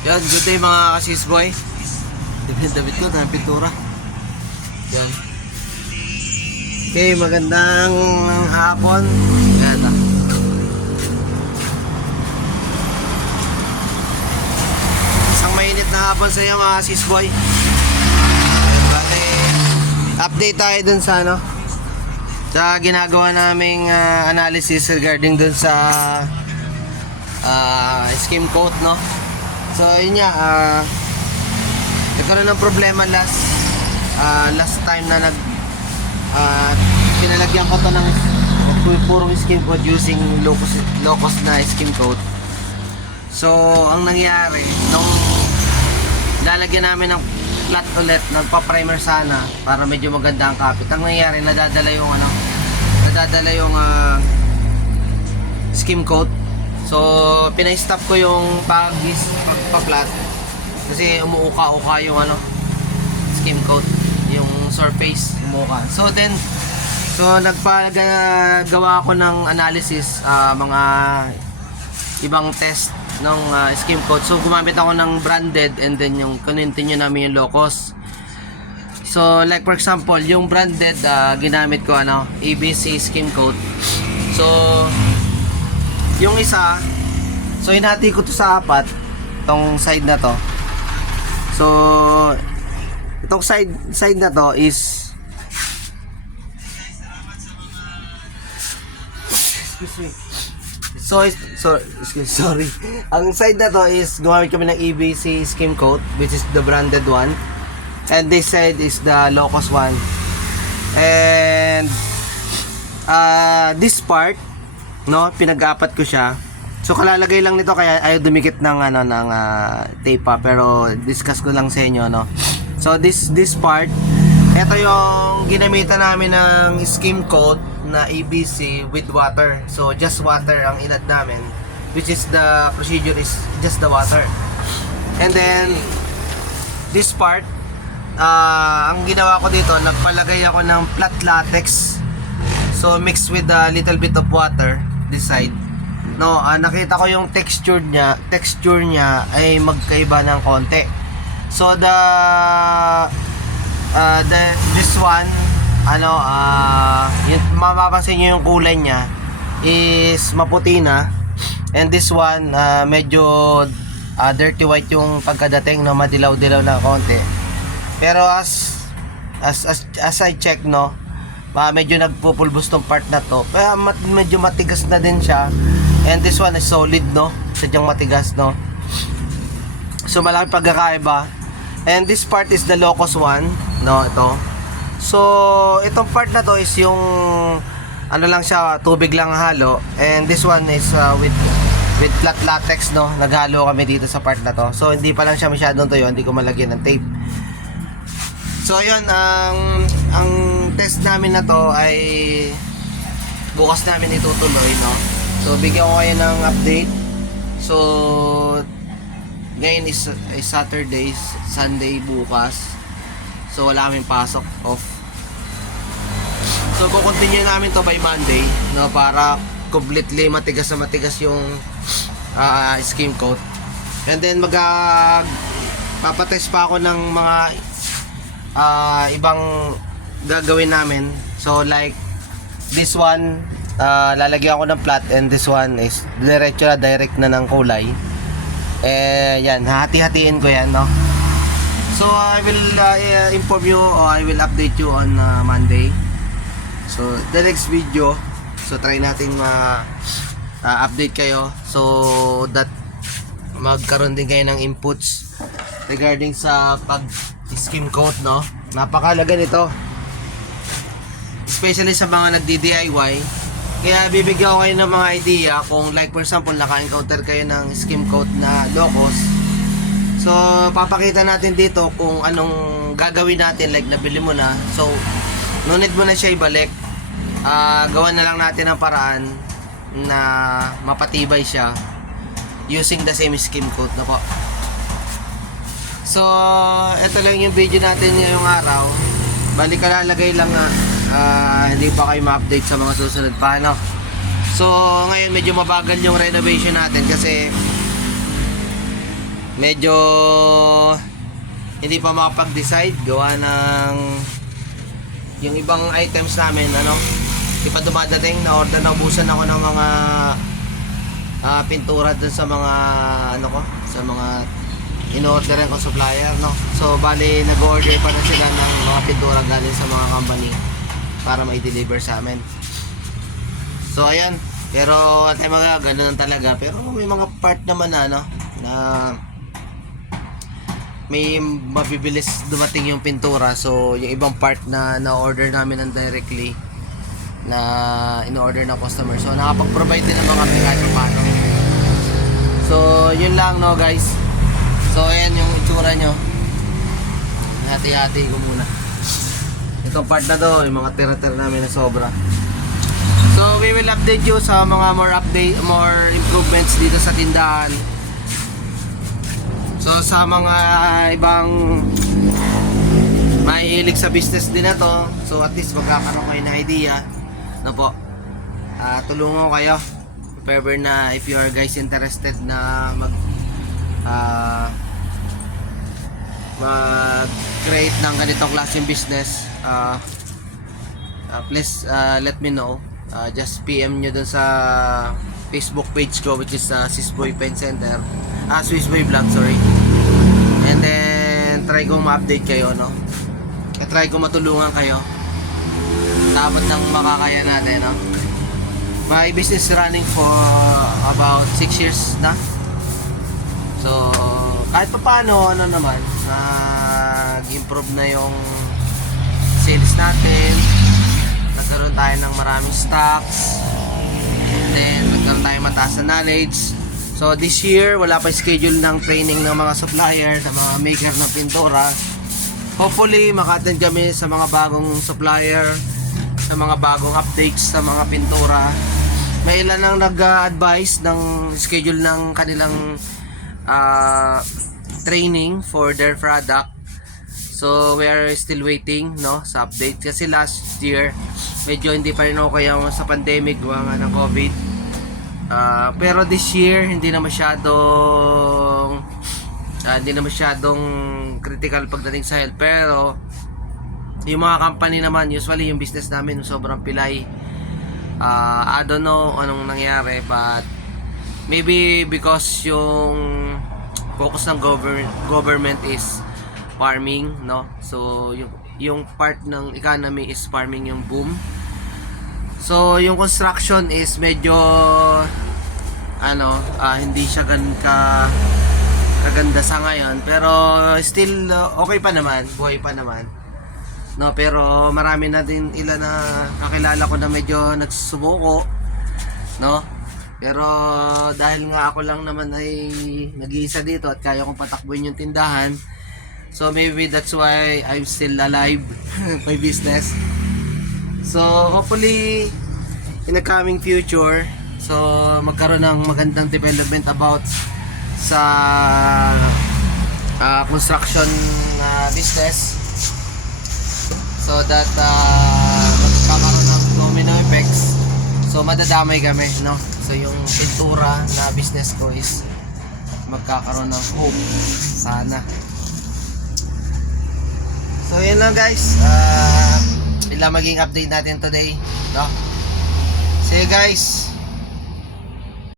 Yan, good day mga kasis boy. Damit ko, ng pintura. Yan. Okay, magandang hapon. Yan ah. Isang mainit na hapon sa iyo mga kasis boy. Yan, bali, update tayo dun sa ano, sa ginagawa naming analysis regarding dun sa skim coat, no? So yun nga, nagkaroon ng problema last time na pinalagyan ko to ng purong skim coat using locos na skim coat. So ang nangyari, nung lalagyan namin ng flat ulit, nagpa-primer sana para medyo maganda ang kapit, ang nangyari, nadadala yung skim coat. So, pinay-stop ko yung pagpa-flat kasi umuuka-uka yung skim coat, yung surface umuuka. So nagpagawa ako ng analysis, mga ibang test ng skim coat. So, gumamit ako ng branded and then yung continue namin yung locos. So, like for example, yung branded, ginamit ko ABC skim coat. So, yung isa, so hinati ko to sa apat, itong side na to. So itong side na to is, sorry. Ang side na to is gumamit kami ng ABC skim coat, which is the branded one, and this side is the locos one. And this part, no, pinag-apat ko siya. So kalalagay lang nito kaya ayaw dumikit ng tape pa, pero discuss ko lang sa inyo, no. So this part, ito yung ginamitan namin ng skim coat na ABC with water. So just water ang inad namin, which is the procedure is just the water. And then this part, ang ginawa ko dito, nagpalagay ako ng flat latex. So mixed with a little bit of water this side. No, nakita ko yung texture niya ay magkaiba ng konti. So this one, yung mapapansin niyo yung kulay niya is maputi na, and this one medyo dirty white yung pagkadating, no, madilaw-dilaw na konti. Pero as I check, no, medyo nagpupulbos tong part na to, kaya medyo matigas na din siya. And this one is solid, no, sadyang matigas, no. So malaking pagkakaiba. And this part is the locos one, no, ito. So itong part na to is yung lang siya, tubig lang halo. And this one is with flat latex, no. Naghalo kami dito sa part na to. So hindi pa lang siya masyadong tuyo, hindi ko malagyan ng tape. So ayun, ang test namin na to ay bukas namin itutuloy, no. So bigyan ko kayo ng update. So ngayon is Saturday, Sunday bukas. So wala kaming pasok, off. So kukontinue namin to by Monday, no, para completely matigas na matigas yung skim coat. And then papatest pa ako ng mga ibang gagawin namin. So like this one, lalagyan ko ng flat, and this one is direct na ng kulay. Yan, hati-hatiin ko yan, no. So I will inform you, or I will update you on Monday. So the next video, so try natin update kayo, so that magkaroon din kayo ng inputs regarding sa pag skim coat, no. Napakalaga nito, especially sa mga nagdi-DIY. Kaya bibigyan ko kayo ng mga idea kung like for example naka-encounter kayo ng skim coat na locos. So papakita natin dito kung anong gagawin natin, like nabili mo na. So no need mo na siya ibalik. Gawan na lang natin ang paraan na mapatibay siya using the same skim coat na po. So ito lang yung video natin ngayong araw. Balik kalalagay lang nga, hindi pa kayo ma-update sa mga susunod pa, no? So ngayon medyo mabagal yung renovation natin kasi medyo hindi pa makapag-decide gawa ng yung ibang items namin, ano, hindi pa dumadating. Na order, naubusan ako ng mga pintura dun sa mga ano ko, sa mga in-orderan ko supplier, no. So bali nag-order pa na sila ng mga pintura galing sa mga company para ma-deliver sa amin. So ayan, pero at ay mga ganun talaga, pero may mga part naman na ano, na may mabibilis dumating yung pintura. So yung ibang part na na-order namin ng directly na in-order ng customer, so nakapag-provide din ng mga kahit paano. So yun lang, no guys. So ayan yung itsura nyo. Hati-hati ko muna itong part na to, yung mga tira-tira namin na sobra. So we will update you sa mga more improvements dito sa tindahan. So sa mga ibang mahilig sa business din na to, so at least magkakaroon kayo ng idea, no po. Tulungan ko kayo if ever na, if you are guys interested na mag-create ng ganitong klaseng business, please let me know. Just PM nyo dun sa Facebook page ko, which is Sisboy Pen Center, Sisboy Vlog, sorry. And then try ko ma-update kayo, no. Try ko matulungan kayo tapos ng makakaya natin, no. My business running for about 6 years na. So kahit pa paano, ano naman, nag-improve na yung sales natin, nagkaroon tayo ng maraming stocks, and then nagkaroon tayo mataas na knowledge. So this year, wala pa schedule ng training ng mga supplier, ng mga maker ng pintura. Hopefully, maka-attend kami sa mga bagong supplier, sa mga bagong updates sa mga pintura. May ilan ang nag-advise ng schedule ng kanilang training for their product. So we are still waiting, no, sa update, kasi last year medyo hindi pa rin okay sa pandemic gawa nga ng COVID. Pero this year hindi na masyadong critical pagdating sa health. Pero yung mga company naman, usually yung business namin sobrang pilay. I don't know anong nangyari, but maybe because yung focus ng government is farming, no. So yung part ng economy is farming, yung boom. So yung construction is medyo hindi siya kaganda sa ngayon, pero still okay pa naman, buhay pa naman, no. Pero marami na din ilan na kakilala ko na medyo nagsumuko, no. Pero dahil nga ako lang naman ay nag-iisa dito at kaya kong patakbuhin yung tindahan, so maybe that's why I'm still alive. My business. So hopefully in the coming future, so magkaroon ng magandang development about sa construction business, so that magkakaroon ng domino effects, so madadamay kami, no. So yung pintura na business ko is magkakaroon ng hope, sana. So yun lang guys, ilang maging update natin today, no. See you guys.